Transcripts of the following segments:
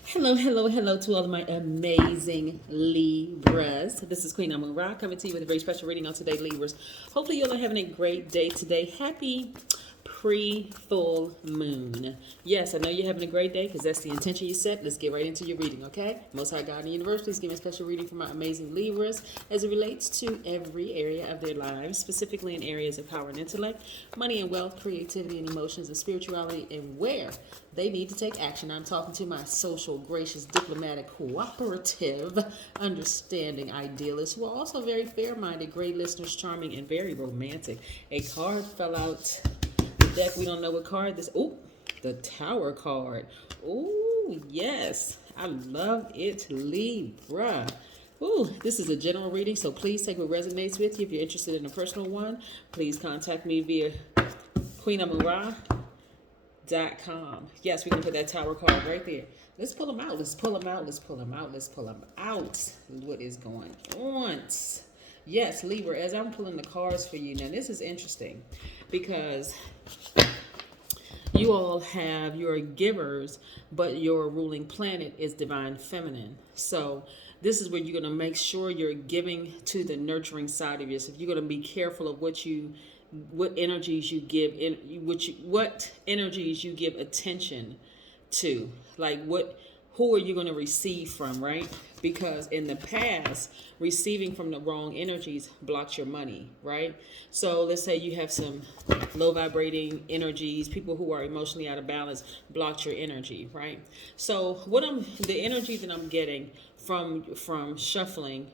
Hello, hello, hello to all of my amazing Libras. This is Queen Amun Ra coming to you with a very special reading on today, Libras. Hopefully, you all are having a great day today. Happy pre-full moon. Yes, I know you're having a great day because that's the intention you set. Let's get right into your reading, okay? Most High God in the universe, please give me a special reading for my amazing Libras as it relates to every area of their lives, specifically in areas of power and intellect, money and wealth, creativity and emotions, and spirituality, and where they need to take action. I'm talking to my social, gracious, diplomatic, cooperative, understanding idealists who are also very fair-minded, great listeners, charming, and very romantic. A card fell out the deck. We don't know what card this. Oh, the Tower card. Oh, yes. I love it, Libra. Ooh, this is a general reading, so please take what resonates with you. If you're interested in a personal one, please contact me via queenamura.com. Yes, we're going to put that Tower card right there. Let's pull them out. Let's pull them out. Let's pull them out. Let's pull them out. What is going on? Yes, Libra, as I'm pulling the cards for you, now this is interesting because you all have your givers, but your ruling planet is divine feminine. So this is where you're going to make sure you're giving to the nurturing side of yourself. You're going to be careful of what energies you give in, what energies you give attention to, like who are you going to receive from, right? Because in the past, receiving from the wrong energies blocked your money, right? So let's say you have some low vibrating energies, people who are emotionally out of balance blocked your energy, right? So the energy that I'm getting from shuffling,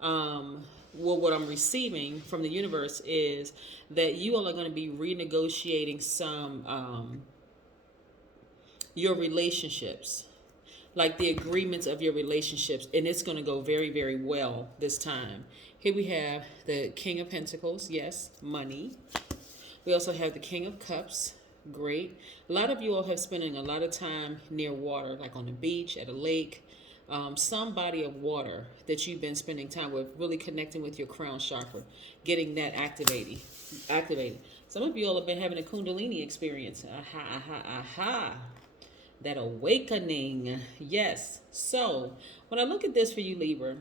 what I'm receiving from the universe is that you all are going to be renegotiating some your relationships, like the agreements of your relationships, and it's going to go very, very well this time. Here we have the King of Pentacles, yes, money. We also have the King of Cups, great. A lot of you all have spending a lot of time near water, like on the beach, at a lake, some body of water that you've been spending time with, really connecting with your crown chakra, getting that activated. Some of you all have been having a Kundalini experience. Aha, aha, aha. That awakening. Yes. So when I look at this for you, Libra,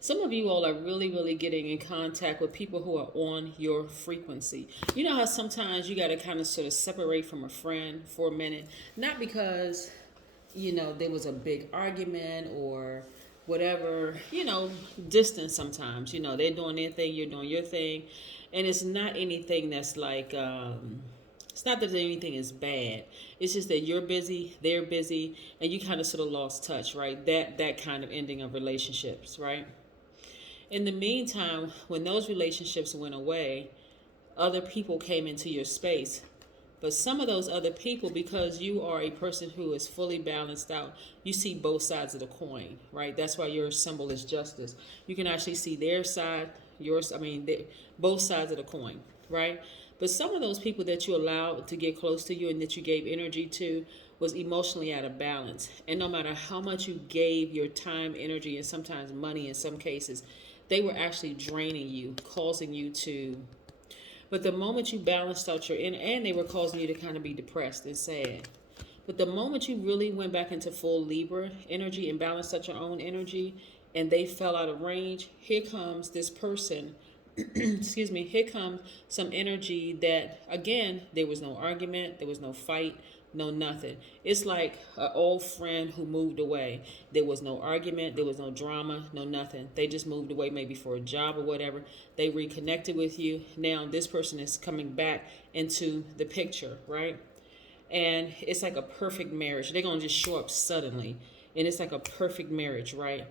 some of you all are really, really getting in contact with people who are on your frequency. You know how sometimes you got to kind of sort of separate from a friend for a minute, not because, there was a big argument or whatever, distance sometimes. They're doing their thing, you're doing your thing. And it's not anything that's like, it's not that anything is bad. It's just that you're busy, they're busy, and you kind of sort of lost touch, right? That kind of ending of relationships, right? In the meantime, when those relationships went away, other people came into your space. But some of those other people, because you are a person who is fully balanced out, you see both sides of the coin, right? That's why your symbol is justice. You can actually see their side, both sides of the coin, right? But some of those people that you allowed to get close to you and that you gave energy to was emotionally out of balance. And no matter how much you gave your time, energy, and sometimes money in some cases, they were actually draining you, causing you to. But the moment you balanced out your and they were causing you to kind of be depressed and sad. But the moment you really went back into full Libra energy and balanced out your own energy, and they fell out of range, here comes this person. Excuse me. Here comes some energy that, again, there was no argument, there was no fight, no nothing. It's like an old friend who moved away. There was no argument, there was no drama, no nothing. They just moved away, maybe for a job or whatever. They reconnected with you. Now this person is coming back into the picture, right? And it's like a perfect marriage. They're going to just show up suddenly. And it's like a perfect marriage, right?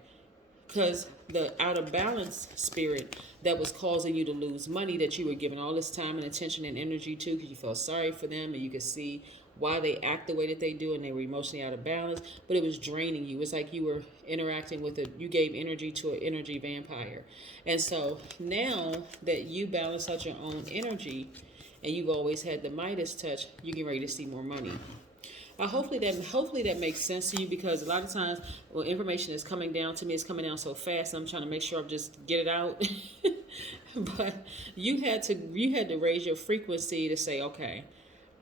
Because the out of balance spirit that was causing you to lose money that you were giving all this time and attention and energy to, because you felt sorry for them and you could see why they act the way that they do and they were emotionally out of balance, but it was draining you. It's like you were interacting with you gave energy to an energy vampire. And so now that you balance out your own energy and you've always had the Midas touch, you get ready to see more money. Hopefully that makes sense to you, because a lot of times when information is coming down to me, it's coming down so fast. I'm trying to make sure I just get it out. But you had to raise your frequency to say, okay,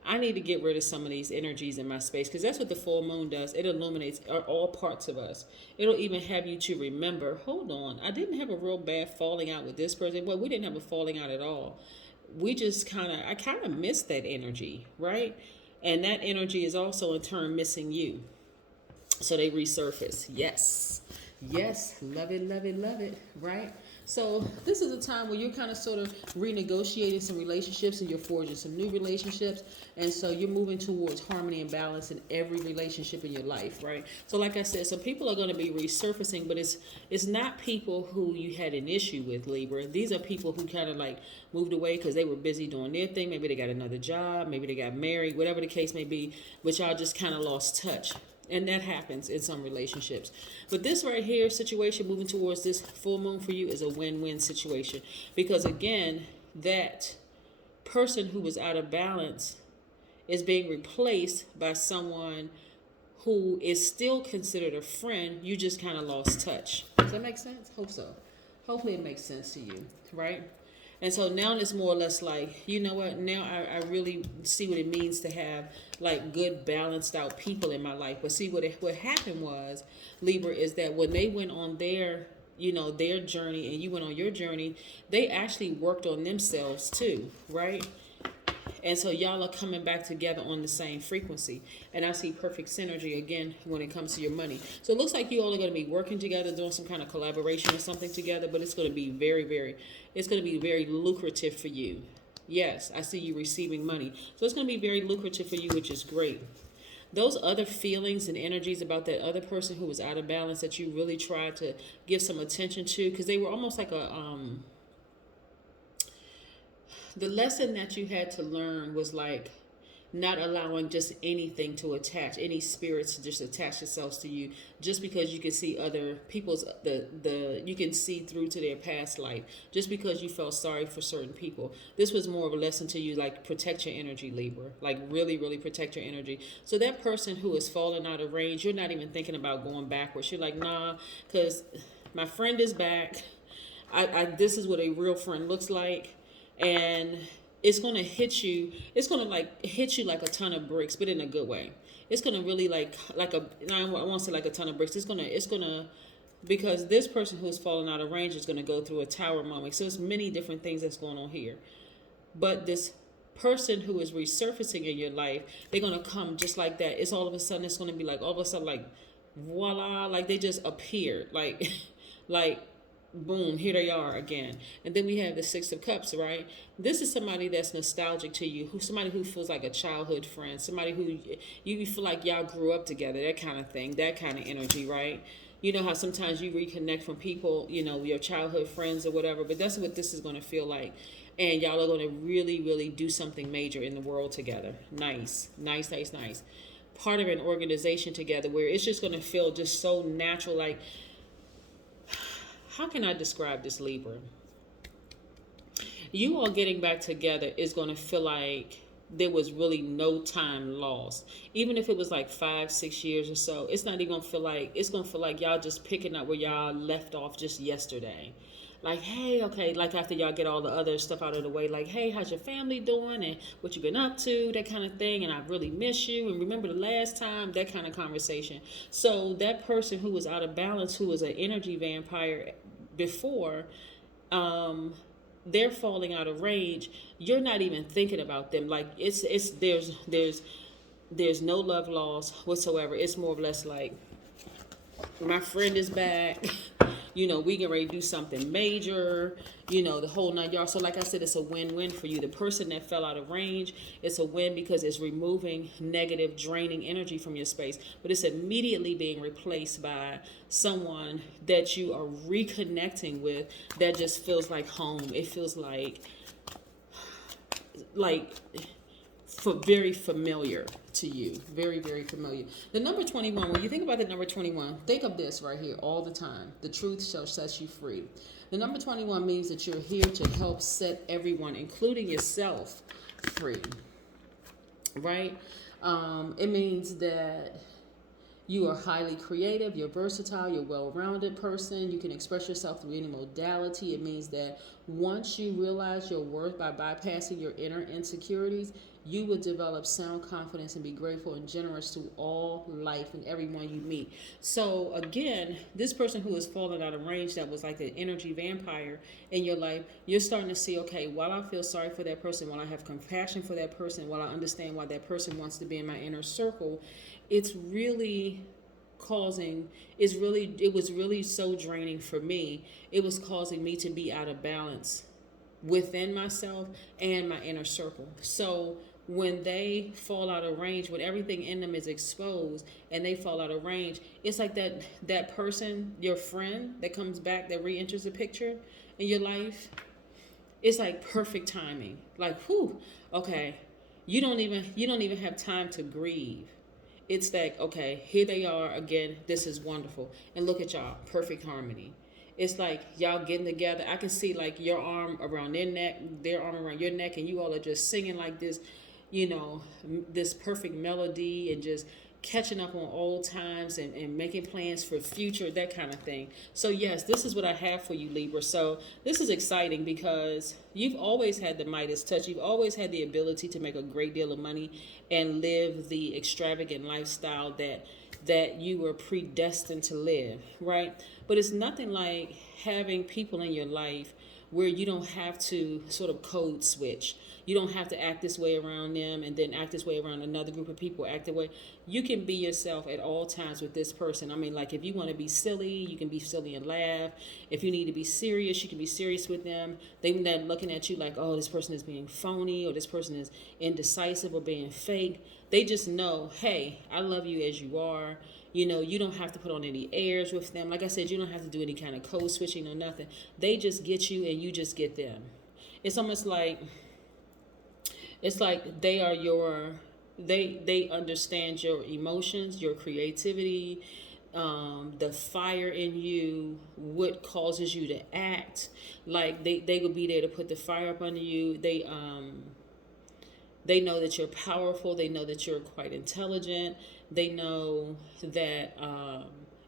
I need to get rid of some of these energies in my space, because that's what the full moon does. It illuminates all parts of us. It'll even have you to remember, hold on, I didn't have a real bad falling out with this person. Well, we didn't have a falling out at all. We just I kind of missed that energy, right? And that energy is also in turn missing you. So they resurface. Yes. Yes. Love it, love it, love it. Right? So this is a time where you're kind of sort of renegotiating some relationships, and you're forging some new relationships. And so you're moving towards harmony and balance in every relationship in your life, right? So like I said, some people are going to be resurfacing, but it's not people who you had an issue with, Libra. These are people who kind of like moved away because they were busy doing their thing. Maybe they got another job. Maybe they got married, whatever the case may be, but y'all just kind of lost touch. And that happens in some relationships. But this right here situation, moving towards this full moon for you, is a win-win situation. Because again, that person who was out of balance is being replaced by someone who is still considered a friend. You just kind of lost touch. Does that make sense? Hope so. Hopefully it makes sense to you, right? And so now it's more or less like, you know what, now I really see what it means to have like good, balanced out people in my life. But see, what happened was, Libra, is that when they went on their, their journey, and you went on your journey, they actually worked on themselves too, right? And so y'all are coming back together on the same frequency. And I see perfect synergy again when it comes to your money. So it looks like you all are going to be working together, doing some kind of collaboration or something together, but it's going to be it's going to be very lucrative for you. Yes, I see you receiving money. So it's going to be very lucrative for you, which is great. Those other feelings and energies about that other person who was out of balance that you really tried to give some attention to, because they were almost like the lesson that you had to learn was like not allowing just anything to attach, any spirits to just attach themselves to you, just because you can see other people's, you can see through to their past life, just because you felt sorry for certain people. This was more of a lesson to you, like protect your energy, Libra, like really, really protect your energy. So that person who is falling out of range, you're not even thinking about going backwards. You're like, nah, because my friend is back. This is what a real friend looks like. And it's going to hit you. It's going to hit you like a ton of bricks, but in a good way. It's going to really I won't say like a ton of bricks. It's going to, because this person who's fallen out of range is going to go through a tower moment. So there's many different things that's going on here. But this person who is resurfacing in your life, they're going to come just like that. It's all of a sudden, it's going to be like, all of a sudden, like, voila, like they just appeared. Like, boom, here they are again. And then we have the Six of Cups, right? This is somebody that's nostalgic to you, somebody who feels like a childhood friend, somebody who you feel like y'all grew up together, that kind of thing, that kind of energy, right? You know how sometimes you reconnect from people, your childhood friends or whatever, but that's what this is going to feel like. And y'all are going to really, really do something major in the world together. Nice. Part of an organization together where it's just going to feel just so natural, like, how can I describe this, Libra? You all getting back together is going to feel like there was really no time lost. Even if it was like 5-6 years or so, it's not even going to feel like, it's going to feel like y'all just picking up where y'all left off just yesterday. Like, hey, okay, like after y'all get all the other stuff out of the way, like, hey, how's your family doing and what you been up to, that kind of thing, and I really miss you, and remember the last time, that kind of conversation. So that person who was out of balance, who was an energy vampire before, they're falling out of range. You're not even thinking about them. Like there's no love lost whatsoever. It's more or less like, my friend is back. We can ready to do something major, the whole 9 yards. So like I said, it's a win-win for you. The person that fell out of range, it's a win because it's removing negative, draining energy from your space. But it's immediately being replaced by someone that you are reconnecting with that just feels like home. It feels like very familiar to you. Very, very familiar. The number 21, when you think about the number 21, think of this right here all the time. The truth shall set you free. The number 21 means that you're here to help set everyone, including yourself, free. Right? It means that You are highly creative, you're versatile, you're a well-rounded person. You can express yourself through any modality. It means that once you realize your worth by bypassing your inner insecurities, you will develop sound confidence and be grateful and generous to all life and everyone you meet. So again, this person who is falling out of range, that was like an energy vampire in your life, you're starting to see, okay, while I feel sorry for that person, while I have compassion for that person, while I understand why that person wants to be in my inner circle, it's really it was really so draining for me. It was causing me to be out of balance within myself and my inner circle. So when they fall out of range, when everything in them is exposed and they fall out of range, it's like that person, your friend that comes back, that re-enters the picture in your life. It's like perfect timing. Like, whew, okay, you don't even have time to grieve. It's like, okay, here they are again. This is wonderful. And look at y'all, perfect harmony. It's like y'all getting together. I can see like your arm around their neck, their arm around your neck, and you all are just singing like this, this perfect melody, and just catching up on old times, and making plans for future, that kind of thing. So yes, this is what I have for you, Libra. So this is exciting because you've always had the Midas touch. You've always had the ability to make a great deal of money and live the extravagant lifestyle that you were predestined to live, right? But it's nothing like having people in your life where you don't have to sort of code switch. You don't have to act this way around them and then act this way around another group of people, act the way. You can be yourself at all times with this person. I mean, like if you want to be silly, you can be silly and laugh. If you need to be serious, you can be serious with them. They're not looking at you like, oh, this person is being phony, or this person is indecisive or being fake. They just know, hey, I love you as you are. You don't have to put on any airs with them. Like I said, you don't have to do any kind of code switching or nothing. They just get you and you just get them. It's almost like, they are they understand your emotions, your creativity, the fire in you, what causes you to act. Like they will be there to put the fire up under you. They know that you're powerful. They know that you're quite intelligent. They know that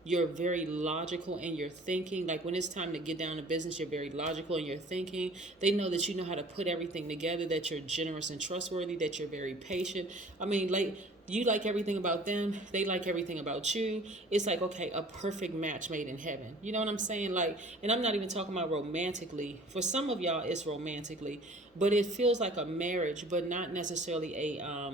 you're very logical in your thinking. Like when it's time to get down to business, you're very logical in your thinking. They know that you know how to put everything together, that you're generous and trustworthy, that you're very patient. I mean, like, you like everything about them, they like everything about you. It's like, okay, a perfect match made in heaven. You know what I'm saying? Like, and I'm not even talking about romantically. For some of y'all, it's romantically, but it feels like a marriage, but not necessarily a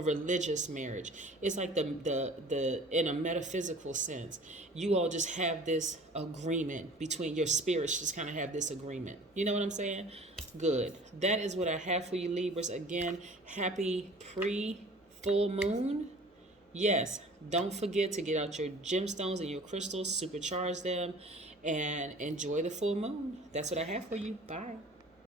religious marriage. It's like the in a metaphysical sense, you all just have this agreement between your spirits. Just kind of have this agreement. You know what I'm saying? Good. That is what I have for you, Libras. Again, happy full moon. Yes, don't forget to get out your gemstones and your crystals, supercharge them, and enjoy the full moon. That's what I have for you. Bye.